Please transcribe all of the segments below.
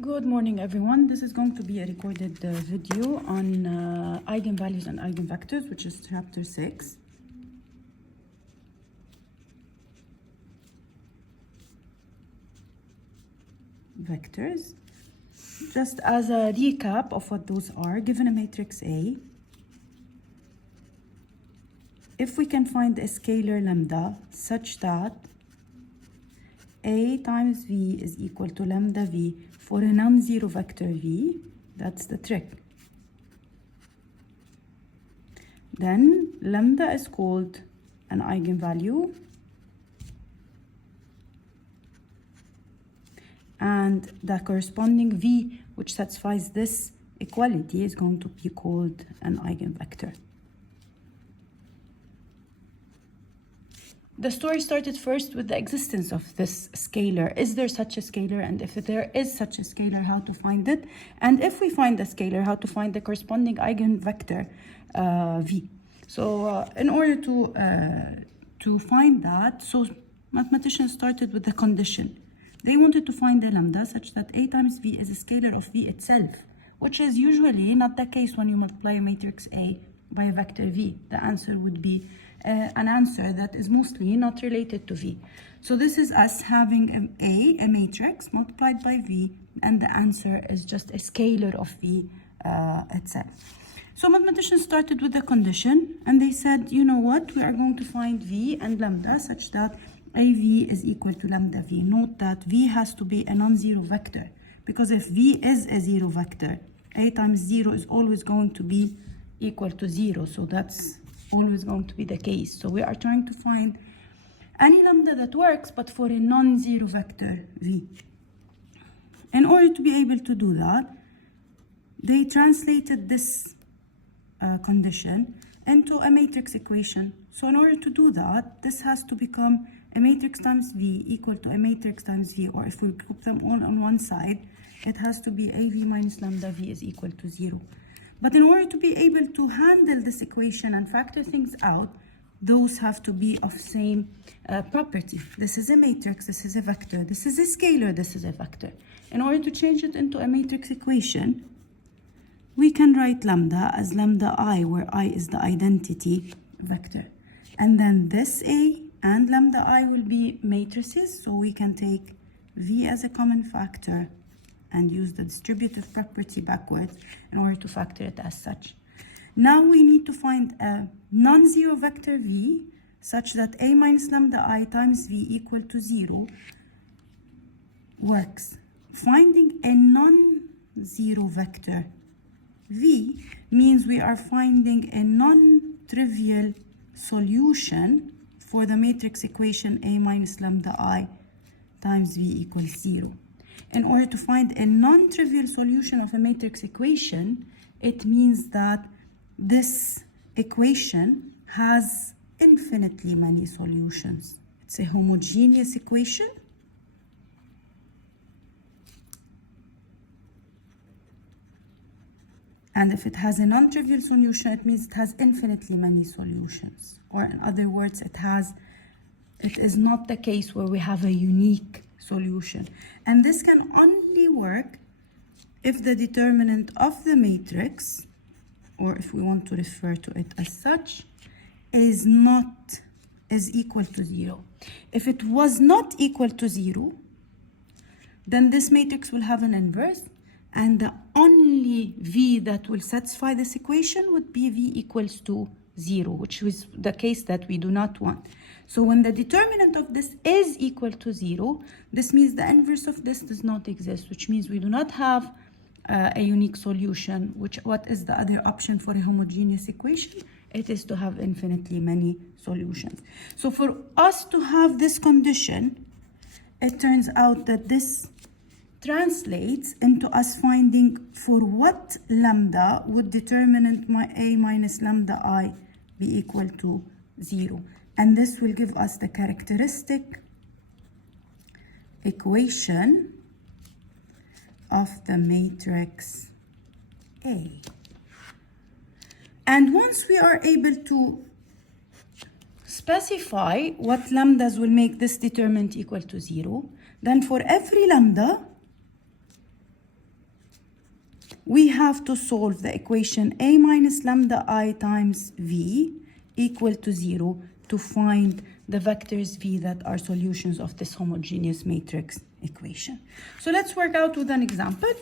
Good morning, everyone. This is going to be a recorded video on eigenvalues and eigenvectors, which is chapter 6. Vectors. Just as a recap of what those are, given a matrix A, if we can find a scalar lambda such that A times V is equal to lambda V for a non-zero vector V, that's the trick. Then lambda is called an eigenvalue, and the corresponding V which satisfies this equality is going to be called an eigenvector. The story started first with the existence of this scalar. Is there such a scalar? And if there is such a scalar, how to find it? And if we find the scalar, how to find the corresponding eigenvector V? So in order to find that, so mathematicians started with the condition. They wanted to find a lambda such that A times V is a scalar of V itself, which is usually not the case when you multiply a matrix A by a vector V. The answer would be an answer that is mostly not related to V. So this is us having a matrix multiplied by V, and the answer is just a scalar of V itself. So mathematicians started with the condition, and they said, you know what, we are going to find V and lambda such that AV is equal to lambda V. Note that V has to be a non-zero vector, because if V is a zero vector, A times 0 is always going to be equal to 0. So that's always going to be the case. So we are trying to find any lambda that works, but for a non-zero vector V. In order to be able to do that, they translated this condition into a matrix equation. So in order to do that, this has to become a matrix times V equal to a matrix times V, or if we put them all on one side, it has to be AV minus lambda V is equal to 0. But in order to be able to handle this equation and factor things out, those have to be of same property. This is a matrix, this is a vector, this is a scalar, this is a vector. In order to change it into a matrix equation, we can write lambda as lambda I, where I is the identity vector. And then this A and lambda I will be matrices, so we can take V as a common factor and use the distributive property backwards in order to factor it as such. Now we need to find a non-zero vector V such that A minus lambda I times V equal to 0 works. Finding a non-zero vector V means we are finding a non-trivial solution for the matrix equation A minus lambda I times V equals 0. In order to find a non-trivial solution of a matrix equation, it means that this equation has infinitely many solutions. It's a homogeneous equation. And if it has a non-trivial solution, it means it has infinitely many solutions. Or in other words, it is not the case where we have a unique solution. And this can only work if the determinant of the matrix, or if we want to refer to it as such, is equal to 0. If it was not equal to 0, then this matrix will have an inverse, and the only V that will satisfy this equation would be V equals to 0, which is the case that we do not want. So when the determinant of this is equal to 0, this means the inverse of this does not exist, which means we do not have a unique solution. What is the other option for a homogeneous equation? It is to have infinitely many solutions. So for us to have this condition, it turns out that this translates into us finding for what lambda would determinant A minus lambda I be equal to 0. And this will give us the characteristic equation of the matrix A. And once we are able to specify what lambdas will make this determinant equal to 0, then for every lambda, we have to solve the equation A minus lambda I times V equal to 0 to find the vectors V that are solutions of this homogeneous matrix equation. So let's work out with an example.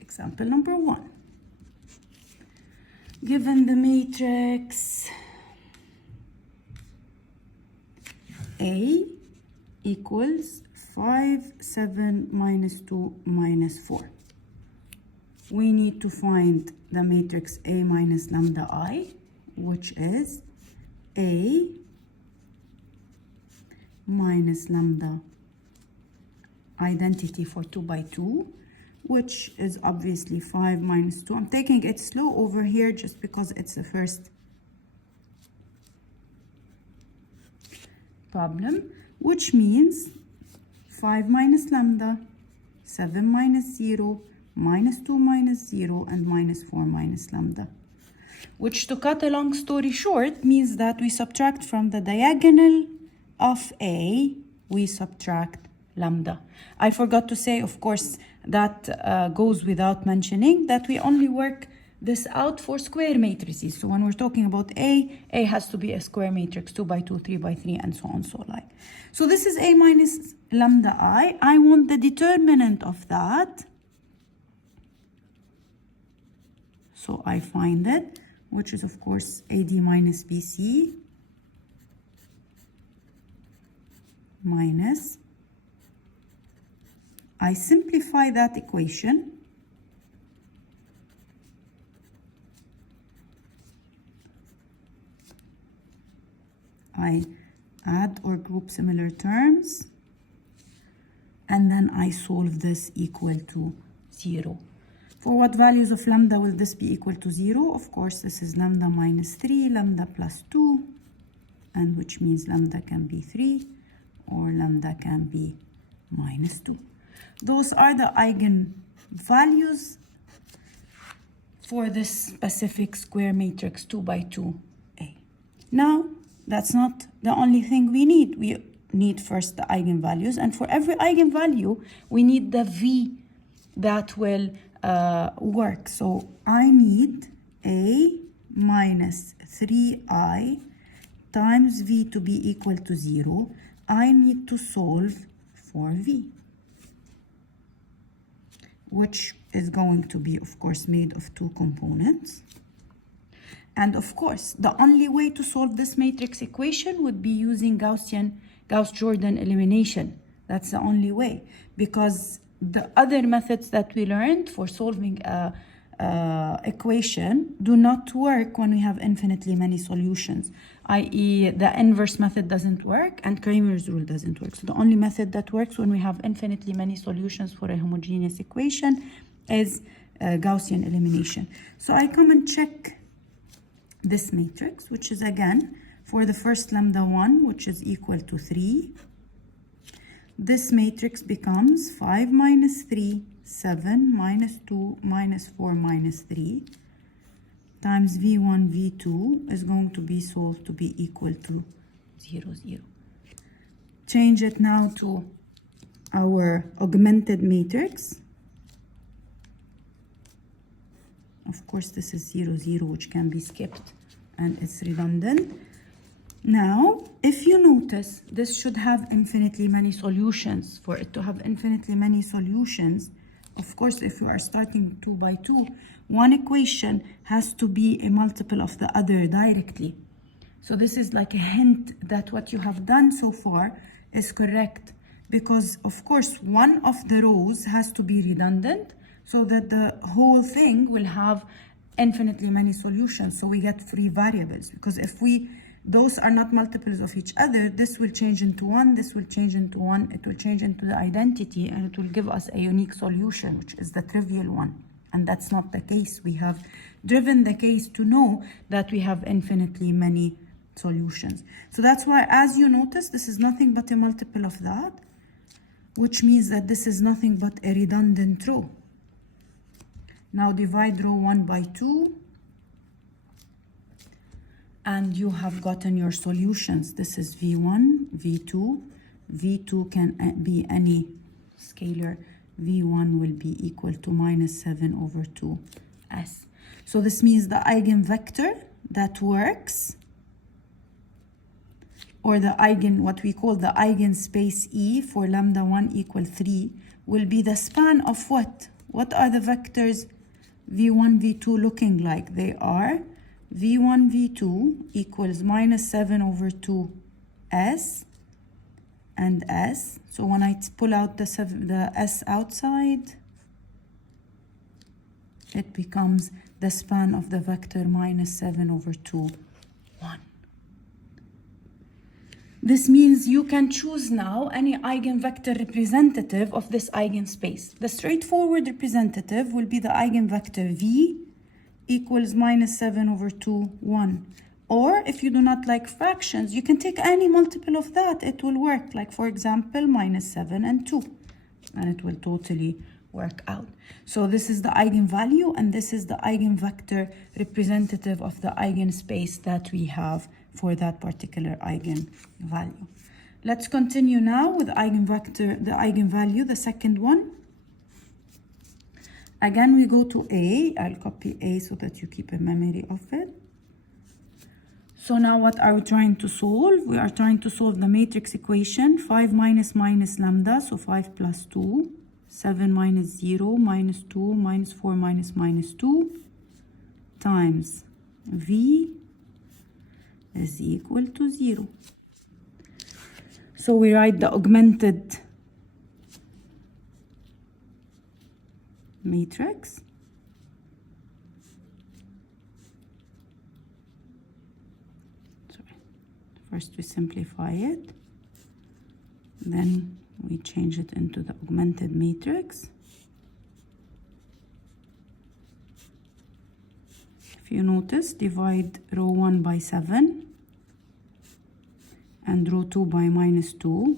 Example number 1. Given the matrix A equals 5, 7, minus 2, minus 4. We need to find the matrix A minus lambda I, which is A minus lambda identity for 2 by 2, which is obviously 5 minus 2. I'm taking it slow over here just because it's the first problem, which means 5 minus lambda, 7 minus 0, minus 2 minus 0, and minus 4 minus lambda. Which, to cut a long story short, means that we subtract from the diagonal of A, we subtract lambda. I forgot to say, of course, that goes without mentioning, that we only work this out for square matrices. So when we're talking about A has to be a square matrix, 2 by 2, 3 by 3, and so on, so like. So this is A minus lambda I. I want the determinant of that. So I find it, which is, of course, AD minus BC minus. I simplify that equation. I add or group similar terms, and then I solve this equal to 0. For what values of lambda will this be equal to 0? Of course, this is lambda minus 3, lambda plus 2, and which means lambda can be 3, or lambda can be minus 2. Those are the eigenvalues for this specific square matrix 2 by 2A. Now, that's not the only thing we need. We need first the eigenvalues, and for every eigenvalue, we need the V that will work. So I need A minus 3I times V to be equal to 0. I need to solve for V, which is going to be, of course, made of 2 components. And of course, the only way to solve this matrix equation would be using Gauss-Jordan elimination. That's the only way, because the other methods that we learned for solving a equation do not work when we have infinitely many solutions, i.e. the inverse method doesn't work and Cramer's rule doesn't work. So the only method that works when we have infinitely many solutions for a homogeneous equation is Gaussian elimination. So I come and check this matrix, which is again for the first lambda 1, which is equal to 3. This matrix becomes 5 minus 3, 7 minus 2 minus 4 minus 3 times V1, V2 is going to be solved to be equal to 0, 0. Change it now to our augmented matrix. Of course, this is 0, 0, which can be skipped, and it's redundant. Now, if you notice, this should have infinitely many solutions. For it to have infinitely many solutions, of course, if you are starting 2 by 2, one equation has to be a multiple of the other directly. So this is like a hint that what you have done so far is correct, because, of course, one of the rows has to be redundant, so that the whole thing will have infinitely many solutions. So we get 3 variables, because if those are not multiples of each other, this will change into 1, this will change into 1, it will change into the identity, and it will give us a unique solution, which is the trivial one. And that's not the case. We have driven the case to know that we have infinitely many solutions. So that's why, as you notice, this is nothing but a multiple of that, which means that this is nothing but a redundant row. Now divide row 1 by 2, and you have gotten your solutions. This is V1, V2. V2 can be any scalar V1 will be equal to minus 7 over 2s. So this means the eigenvector that works, or the what we call the eigenspace E for lambda 1 equal 3, will be the span of what? What are the vectors V1, V2 looking like? They are V1, V2 equals minus 7 over 2s and s. So when I pull out the s outside, it becomes the span of the vector minus 7 over 2, 1. This means you can choose now any eigenvector representative of this eigenspace. The straightforward representative will be the eigenvector V equals minus 7 over 2, 1. Or if you do not like fractions, you can take any multiple of that. It will work. Like, for example, minus 7 and 2. And it will totally work out. So this is the eigenvalue, and this is the eigenvector representative of the eigenspace that we have for that particular eigenvalue. Let's continue now with eigenvector, the eigenvalue, the second one. Again, we go to A. I'll copy A so that you keep a memory of it. So now what are we trying to solve? We are trying to solve the matrix equation, 5 minus lambda, so 5 plus 2, 7 minus 0, minus 2, minus 4 minus 2, times V is equal to 0. So we write the augmented matrix. First we simplify it, then we change it into the augmented matrix. If you notice, divide row 1 by 7 and row 2 by minus 2.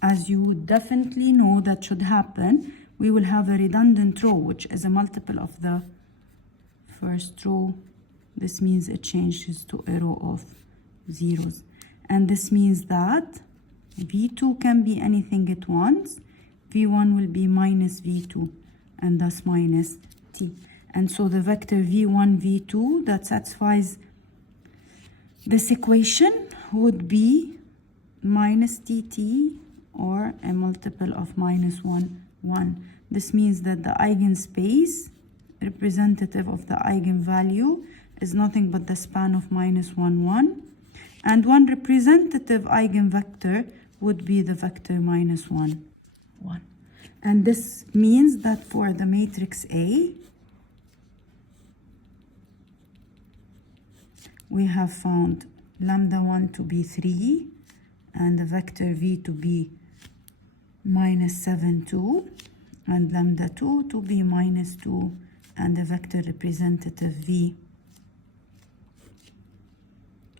As you definitely know that should happen, we will have a redundant row, which is a multiple of the first row. This means it changes to a row of zeros. And this means that V2 can be anything it wants. V1 will be minus V2, and thus minus T. And so the vector V1, V2 that satisfies this equation would be minus TT, or a multiple of minus 1, 1. This means that the eigenspace representative of the eigenvalue is nothing but the span of minus 1, 1. And one representative eigenvector would be the vector minus 1, 1. And this means that for the matrix A, we have found lambda 1 to be 3, and the vector V to be minus 7, 2, and lambda 2 to be minus 2, and the vector representative V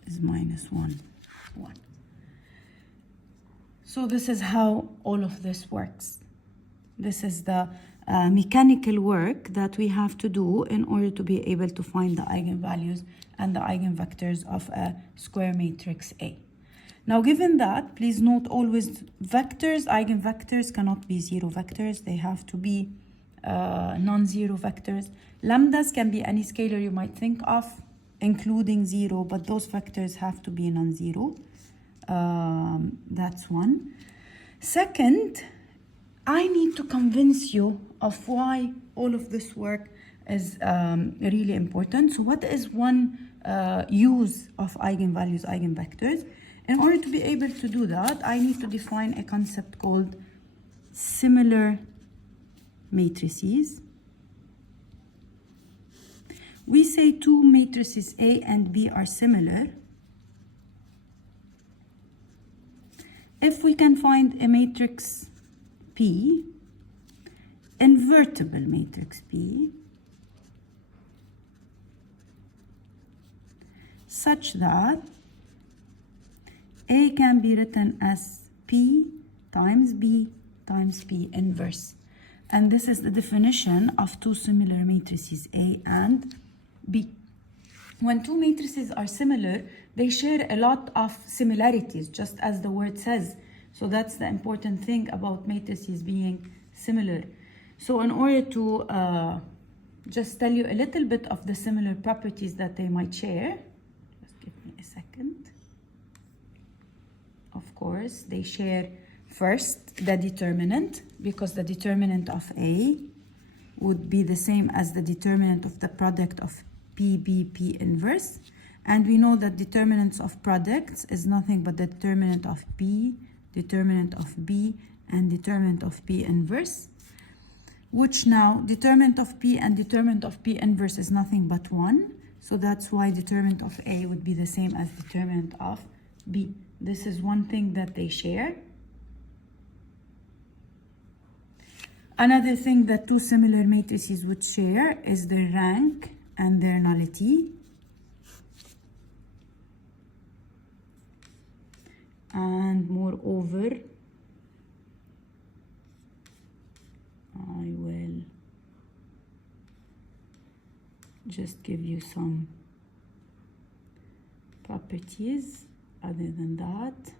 is minus 1, 1. So this is how all of this works. This is the mechanical work that we have to do in order to be able to find the eigenvalues and the eigenvectors of a square matrix A. Now, given that, please note always vectors, eigenvectors cannot be zero vectors. They have to be non-zero vectors. Lambdas can be any scalar you might think of, including 0, but those vectors have to be non-zero. That's one. Second, I need to convince you of why all of this work is really important. So what is one use of eigenvalues, eigenvectors? In order to be able to do that, I need to define a concept called similar matrices. We say two matrices A and B are similar if we can find a matrix P, invertible matrix P, such that A can be written as P times B times P inverse. And this is the definition of two similar matrices A and B. When two matrices are similar, they share a lot of similarities, just as the word says. So that's the important thing about matrices being similar. So in order to just tell you a little bit of the similar properties that they might share, just give me a second. Of course, they share first the determinant, because the determinant of A would be the same as the determinant of the product of P inverse. And we know that determinants of products is nothing but the determinant of P, determinant of B, and determinant of P inverse. Which now, determinant of P and determinant of P inverse is nothing but 1. So that's why determinant of A would be the same as determinant of B. This is one thing that they share. Another thing that two similar matrices would share is their rank and their nullity. And moreover, I will just give you some properties other than that.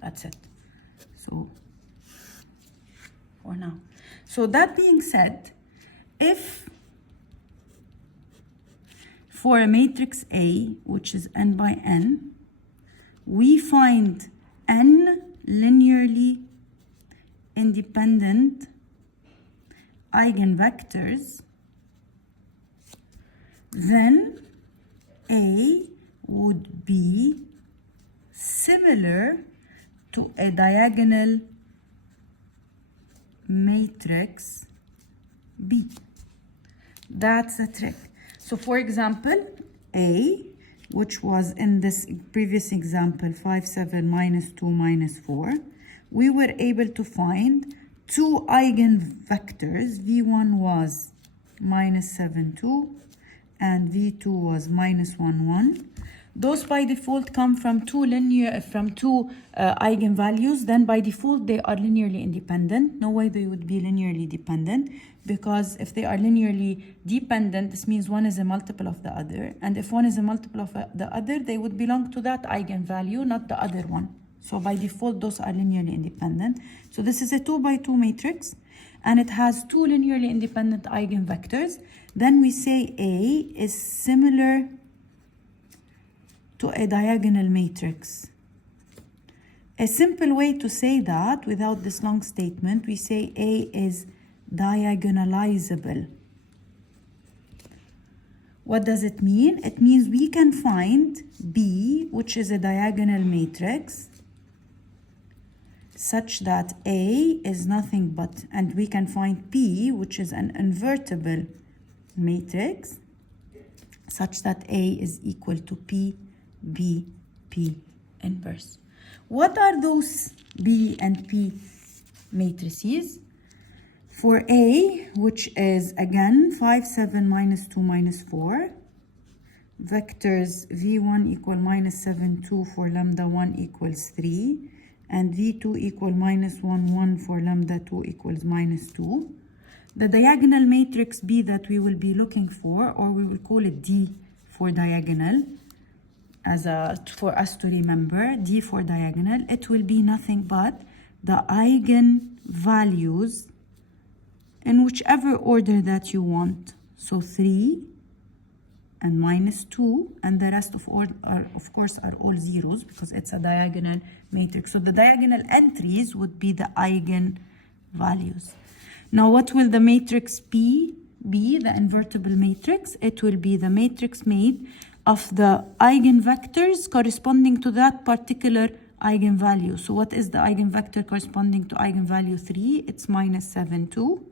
That's it. So for now. So that being said, if for a matrix A, which is n by n, we find n linearly independent eigenvectors, then A would be similar to a diagonal matrix B. That's a trick. So for example, A, which was in this previous example, 5, 7, minus 2, minus 4, we were able to find two eigenvectors. V1 was minus 7, 2, and V2 was minus 1, 1. Those by default come from two eigenvalues. Then by default they are linearly independent. No way they would be linearly dependent, because if they are linearly dependent, this means one is a multiple of the other, and if one is a multiple of the other, they would belong to that eigenvalue, not the other one. So by default those are linearly independent. So this is a 2 by 2 matrix, and it has two linearly independent eigenvectors. Then we say A is similar to a diagonal matrix. A simple way to say that without this long statement, we say A is diagonalizable. What does it mean? It means we can find B, which is a diagonal matrix, such that A is nothing but, and we can find P, which is an invertible matrix, such that A is equal to P, B, P inverse. What are those B and P matrices? For A, which is again 5, 7, minus 2, minus 4, vectors V1 equal minus 7, 2 for lambda 1 equals 3, and V2 equal minus 1, 1 for lambda 2 equals minus 2. The diagonal matrix B that we will be looking for, or we will call it D for diagonal, for us to remember, D for diagonal, it will be nothing but the eigenvalues in whichever order that you want. So 3 and minus 2, and the rest of course are all zeros, because it's a diagonal matrix. So the diagonal entries would be the eigenvalues. Now what will the matrix P be, the invertible matrix? It will be the matrix made of the eigenvectors corresponding to that particular eigenvalue. So what is the eigenvector corresponding to eigenvalue 3? It's minus 7, 2.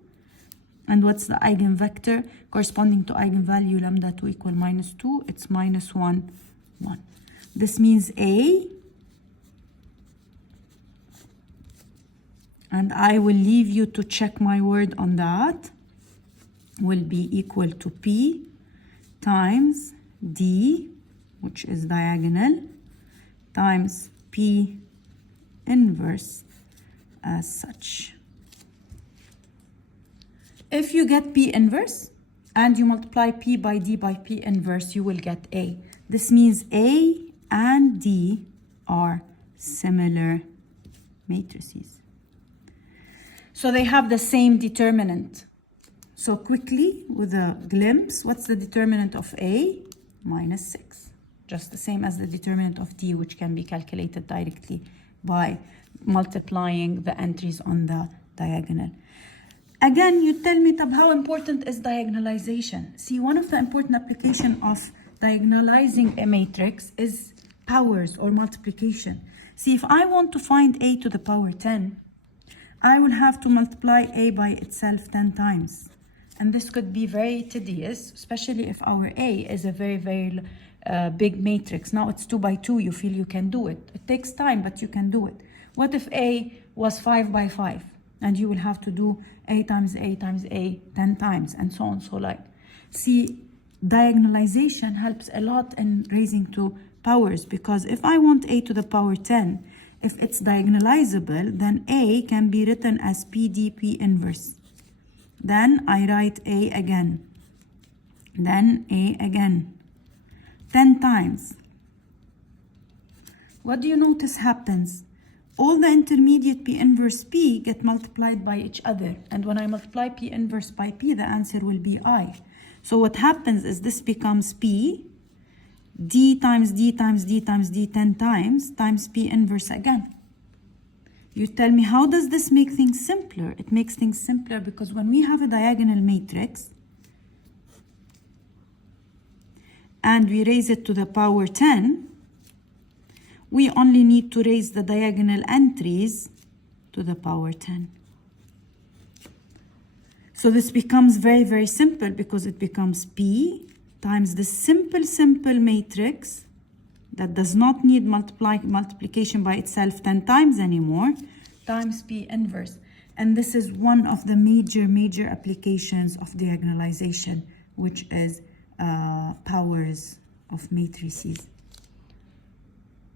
And what's the eigenvector corresponding to eigenvalue lambda 2 equal minus 2? It's minus 1, 1. This means A, and I will leave you to check my word on that, will be equal to P times D, which is diagonal, times P inverse as such. If you get P inverse, and you multiply P by D by P inverse, you will get A. This means A and D are similar matrices. So they have the same determinant. So quickly, with a glimpse, what's the determinant of A? -6. Just the same as the determinant of D, which can be calculated directly by multiplying the entries on the diagonal. Again, you tell me, Tab, how important is diagonalization? See, one of the important applications of diagonalizing a matrix is powers or multiplication. See, if I want to find A to the power 10, I will have to multiply A by itself 10 times. And this could be very tedious, especially if our A is a very, very big matrix. Now it's 2 by 2, you feel you can do it. It takes time, but you can do it. What if A was 5 by 5? And you will have to do A times A times A 10 times, and so on, so like. See, diagonalization helps a lot in raising to powers, because if I want A to the power 10, if it's diagonalizable, then A can be written as PDP inverse. Then I write A again. Then A again. 10 times. What do you notice happens? All the intermediate P inverse P get multiplied by each other. And when I multiply P inverse by P, the answer will be I. So what happens is this becomes P, D times D times D times D 10 times P inverse again. You tell me, how does this make things simpler? It makes things simpler because when we have a diagonal matrix and we raise it to the power 10, we only need to raise the diagonal entries to the power 10. So this becomes very, very simple because it becomes P times the simple matrix that does not need multiplication by itself 10 times anymore, times P inverse. And this is one of the major applications of diagonalization, which is powers of matrices.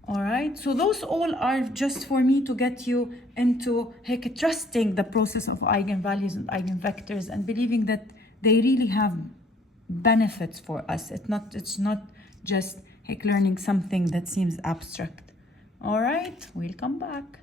All right, so those all are just for me to get you into trusting the process of eigenvalues and eigenvectors and believing that they really have benefits for us. It's not just learning something that seems abstract. All right, we'll come back.